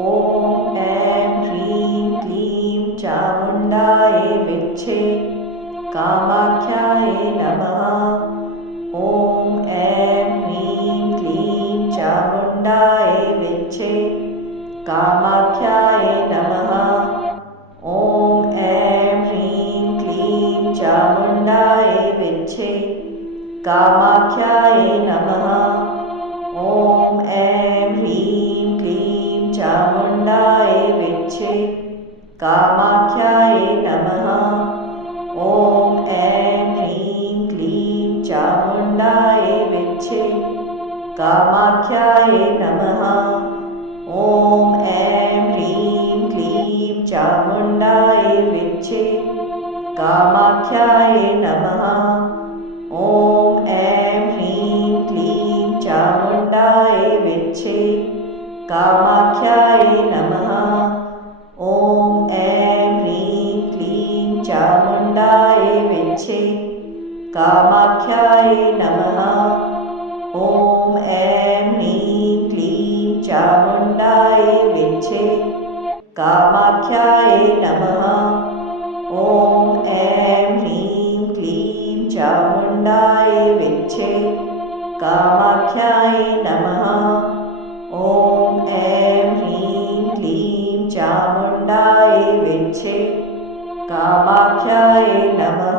ॐ ऐं ह्रीं क्लीं चामुण्डायै विच्छे कामाख्यायै नमः। ॐ ऐं ह्रीं क्लीं चामुण्डायै विच्छे कामाख्यायै नमः। ॐ ऐं ह्रीं क्लीं चामुण्डायै विच्छे कामाख्यायै नमः। ॐ ऐं ह्रीं क्लीं चामुण्डायै विच्छे कामाख्यायै नमः। ॐ ऐं ह्रीं क्लीं चामुण्डायै विच्छे कामाख्यायै नमः। ॐ ऐं ह्रीं क्लीं चामुण्डायै विच्छे कामाख्यायै नमः। ॐ ऐं ह्रीं क्लीं चामुण्डायै विच्छे कामाख्यायै नमः। ॐ ऐं ह्रीं क्लीं चामुण्डायै विच्छे कामाख्यायै नमः। ॐ ऐं ह्रीं क्लीं चामुण्डायै विच्छे कामाख्यायै नमः। ॐ ऐं ह्रीं क्लीं चामुण्डायै विच्छे कामाख्यायै नमः। ॐ ऐं ह्रीं क्लीं चामुण्डायै विच्छे कामाख्यायै नमः।